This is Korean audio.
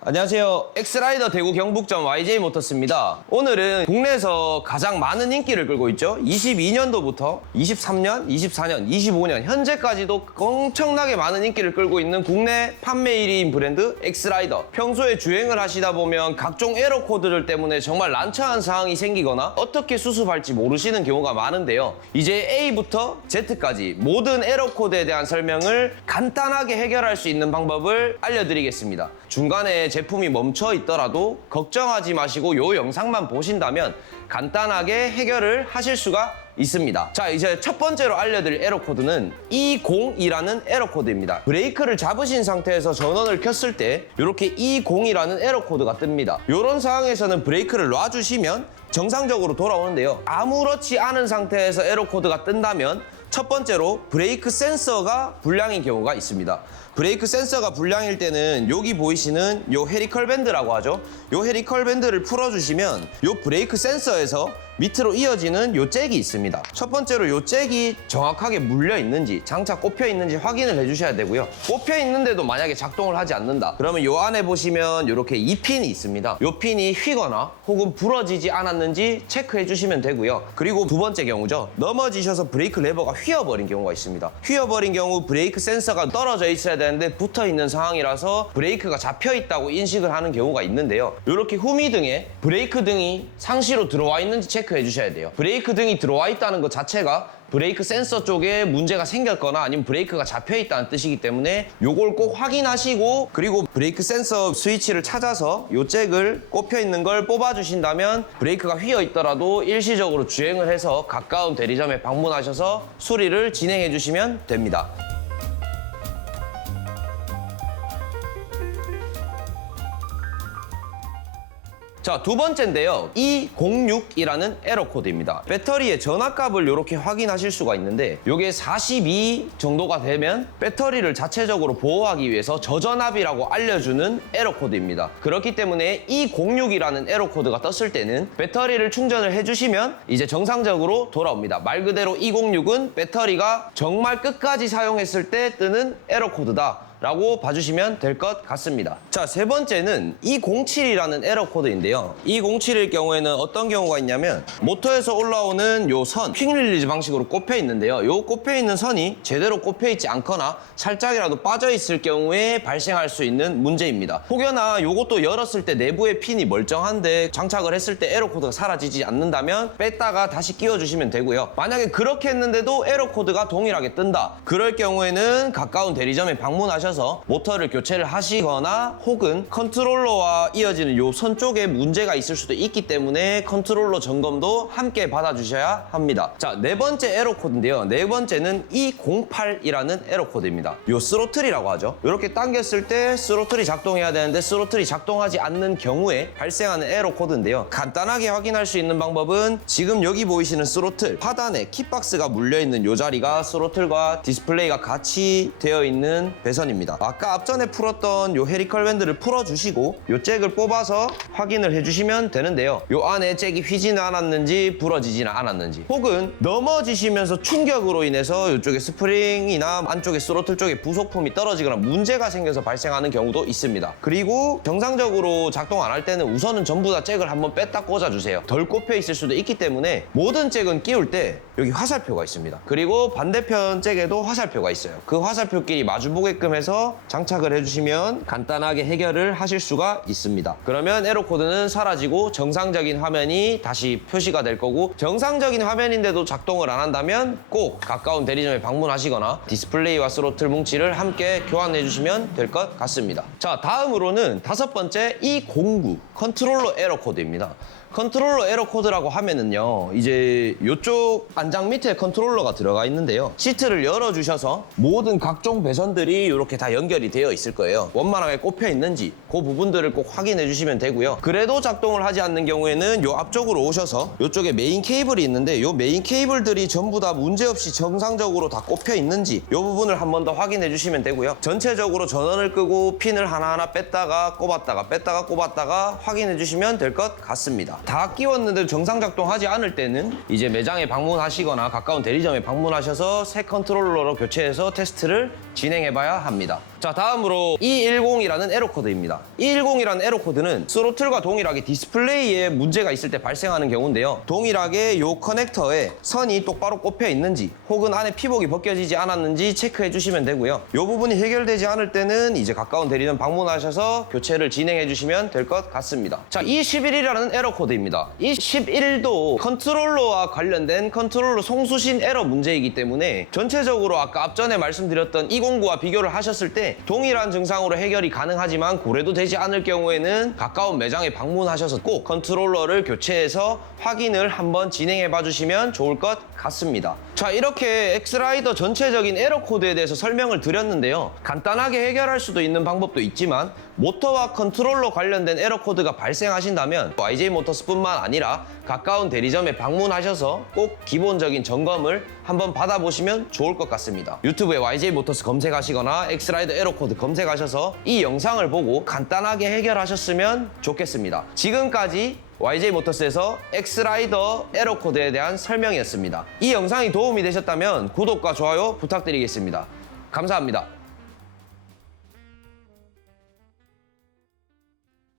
안녕하세요. 엑스라이더 대구 경북점 YJ모터스입니다. 오늘은 국내에서 가장 많은 인기를 끌고 있죠. 22년도부터 23년, 24년, 25년 현재까지도 엄청나게 많은 인기를 끌고 있는 국내 판매 1위인 브랜드 엑스라이더. 평소에 주행을 하시다 보면 각종 에러 코드들 때문에 정말 난처한 상황이 생기거나 어떻게 수습할지 모르시는 경우가 많은데요. 이제 A부터 Z까지 모든 에러 코드에 대한 설명을 간단하게 해결할 수 있는 방법을 알려드리겠습니다. 중간에 제품이 멈춰 있더라도 걱정하지 마시고 이 영상만 보신다면 간단하게 해결을 하실 수가 있습니다. 자, 이제 첫 번째로 알려드릴 에러 코드는 E02라는 에러 코드입니다. 브레이크를 잡으신 상태에서 전원을 켰을 때 이렇게 E02라는 에러 코드가 뜹니다. 이런 상황에서는 브레이크를 놔주시면 정상적으로 돌아오는데요. 아무렇지 않은 상태에서 에러 코드가 뜬다면 첫 번째로 브레이크 센서가 불량인 경우가 있습니다. 브레이크 센서가 불량일 때는 여기 보이시는 요 헤리컬 밴드라고 하죠. 요 헤리컬 밴드를 풀어주시면 요 브레이크 센서에서 밑으로 이어지는 요 잭이 있습니다. 첫 번째로 요 잭이 정확하게 물려 있는지, 장착 꼽혀 있는지 확인을 해주셔야 되고요. 꼽혀 있는데도 만약에 작동을 하지 않는다 그러면 요 안에 보시면 이렇게 이 핀이 있습니다. 요 핀이 휘거나 혹은 부러지지 않았는지 체크해 주시면 되고요. 그리고 두 번째 경우죠. 넘어지셔서 브레이크 레버가 휘어버린 경우가 있습니다. 휘어버린 경우 브레이크 센서가 떨어져 있어야 되는데 붙어 있는 상황이라서 브레이크가 잡혀 있다고 인식을 하는 경우가 있는데요. 이렇게 후미등에 브레이크 등이 상시로 들어와 있는지 체크해 주셔야 돼요. 브레이크 등이 들어와 있다는 것 자체가 브레이크 센서 쪽에 문제가 생겼거나 아니면 브레이크가 잡혀 있다는 뜻이기 때문에 요걸 꼭 확인하시고, 그리고 브레이크 센서 스위치를 찾아서 요 잭을 꼽혀 있는 걸 뽑아 주신다면 브레이크가 휘어 있더라도 일시적으로 주행을 해서 가까운 대리점에 방문하셔서 수리를 진행해 주시면 됩니다. 자, 두 번째인데요. E06이라는 에러 코드입니다. 배터리의 전압값을 이렇게 확인하실 수가 있는데 이게 42 정도가 되면 배터리를 자체적으로 보호하기 위해서 저전압이라고 알려주는 에러 코드입니다. 그렇기 때문에 E06이라는 에러 코드가 떴을 때는 배터리를 충전을 해주시면 이제 정상적으로 돌아옵니다. 말 그대로 E06은 배터리가 정말 끝까지 사용했을 때 뜨는 에러 코드다 라고 봐주시면 될 것 같습니다. 자, 세 번째는 E07이라는 에러 코드인데요. E07일 경우에는 어떤 경우가 있냐면 모터에서 올라오는 요 선, 퀵 릴리즈 방식으로 꼽혀 있는데요. 요 꼽혀 있는 선이 제대로 꼽혀 있지 않거나 살짝이라도 빠져 있을 경우에 발생할 수 있는 문제입니다. 혹여나 요것도 열었을 때 내부의 핀이 멀쩡한데 장착을 했을 때 에러 코드가 사라지지 않는다면 뺐다가 다시 끼워주시면 되고요. 만약에 그렇게 했는데도 에러 코드가 동일하게 뜬다. 그럴 경우에는 가까운 대리점에 방문하셔서 모터를 교체를 하시거나 혹은 컨트롤러와 이어지는 요 선 쪽에 문제가 있을 수도 있기 때문에 컨트롤러 점검도 함께 받아주셔야 합니다. 자, 네 번째 에러 코드인데요. 네 번째는 E08이라는 에러 코드입니다. 요 스로틀이라고 하죠. 이렇게 당겼을 때 스로틀이 작동해야 되는데 스로틀이 작동하지 않는 경우에 발생하는 에러 코드인데요. 간단하게 확인할 수 있는 방법은 지금 여기 보이시는 스로틀 하단에 킥박스가 물려있는 요 자리가 스로틀과 디스플레이가 같이 되어 있는 배선입니다. 아까 앞전에 풀었던 요 헤리컬 밴드를 풀어주시고 요 잭을 뽑아서 확인을 해주시면 되는데요. 요 안에 잭이 휘지는 않았는지 부러지지는 않았는지, 혹은 넘어지시면서 충격으로 인해서 이쪽에 스프링이나 안쪽에 스로틀 쪽에 부속품이 떨어지거나 문제가 생겨서 발생하는 경우도 있습니다. 그리고 정상적으로 작동 안 할 때는 우선은 전부 다 잭을 한번 뺐다 꽂아주세요. 덜 꼽혀 있을 수도 있기 때문에 모든 잭은 끼울 때 여기 화살표가 있습니다. 그리고 반대편 잭에도 화살표가 있어요. 그 화살표끼리 마주보게끔 해서 장착을 해주시면 간단하게 해결을 하실 수가 있습니다. 그러면 에러 코드는 사라지고 정상적인 화면이 다시 표시가 될 거고, 정상적인 화면인데도 작동을 안 한다면 꼭 가까운 대리점에 방문하시거나 디스플레이와 스로틀 뭉치를 함께 교환해 주시면 될 것 같습니다. 자, 다음으로는 다섯 번째 E09 컨트롤러 에러 코드입니다. 컨트롤러 에러 코드라고 하면은요, 이제 이쪽 안장 밑에 컨트롤러가 들어가 있는데요. 시트를 열어주셔서 모든 각종 배선들이 이렇게 다 연결이 되어 있을 거예요. 원만하게 꼽혀 있는지 그 부분들을 꼭 확인해 주시면 되고요. 그래도 작동을 하지 않는 경우에는 요 앞쪽으로 오셔서 이쪽에 메인 케이블이 있는데 요 메인 케이블들이 전부 다 문제없이 정상적으로 다 꼽혀 있는지 이 부분을 한 번 더 확인해 주시면 되고요. 전체적으로 전원을 끄고 핀을 하나하나 뺐다가 꼽았다가 뺐다가 꼽았다가 확인해 주시면 될 것 같습니다. 다 끼웠는데 정상 작동하지 않을 때는 이제 매장에 방문하시거나 가까운 대리점에 방문하셔서 새 컨트롤러로 교체해서 테스트를 진행해 봐야 합니다. 자, 다음으로 E10이라는 에러 코드입니다. E10이라는 에러 코드는 스로틀과 동일하게 디스플레이에 문제가 있을 때 발생하는 경우인데요. 동일하게 이 커넥터에 선이 똑바로 꼽혀 있는지 혹은 안에 피복이 벗겨지지 않았는지 체크해 주시면 되고요. 이 부분이 해결되지 않을 때는 이제 가까운 대리점 방문하셔서 교체를 진행해 주시면 될 것 같습니다. 자, E11이라는 에러 코드입니다. E11도 컨트롤러와 관련된 컨트롤러 송수신 에러 문제이기 때문에 전체적으로 아까 앞전에 말씀드렸던 E09와 비교를 하셨을 때 동일한 증상으로 해결이 가능하지만 고래도 되지 않을 경우에는 가까운 매장에 방문하셔서 꼭 컨트롤러를 교체해서 확인을 한번 진행해 봐 주시면 좋을 것 같습니다. 자, 이렇게 엑스라이더 전체적인 에러 코드에 대해서 설명을 드렸는데요. 간단하게 해결할 수도 있는 방법도 있지만 모터와 컨트롤러 관련된 에러 코드가 발생하신다면 YJ모터스뿐만 아니라 가까운 대리점에 방문하셔서 꼭 기본적인 점검을 한번 받아보시면 좋을 것 같습니다. 유튜브에 YJ모터스 검색하시거나 엑스라이더 에러 코드 검색하셔서 이 영상을 보고 간단하게 해결하셨으면 좋겠습니다. 지금까지 YJ모터스에서 엑스라이더 에러 코드에 대한 설명이었습니다. 이 영상이 도움이 되셨다면 구독과 좋아요 부탁드리겠습니다. 감사합니다.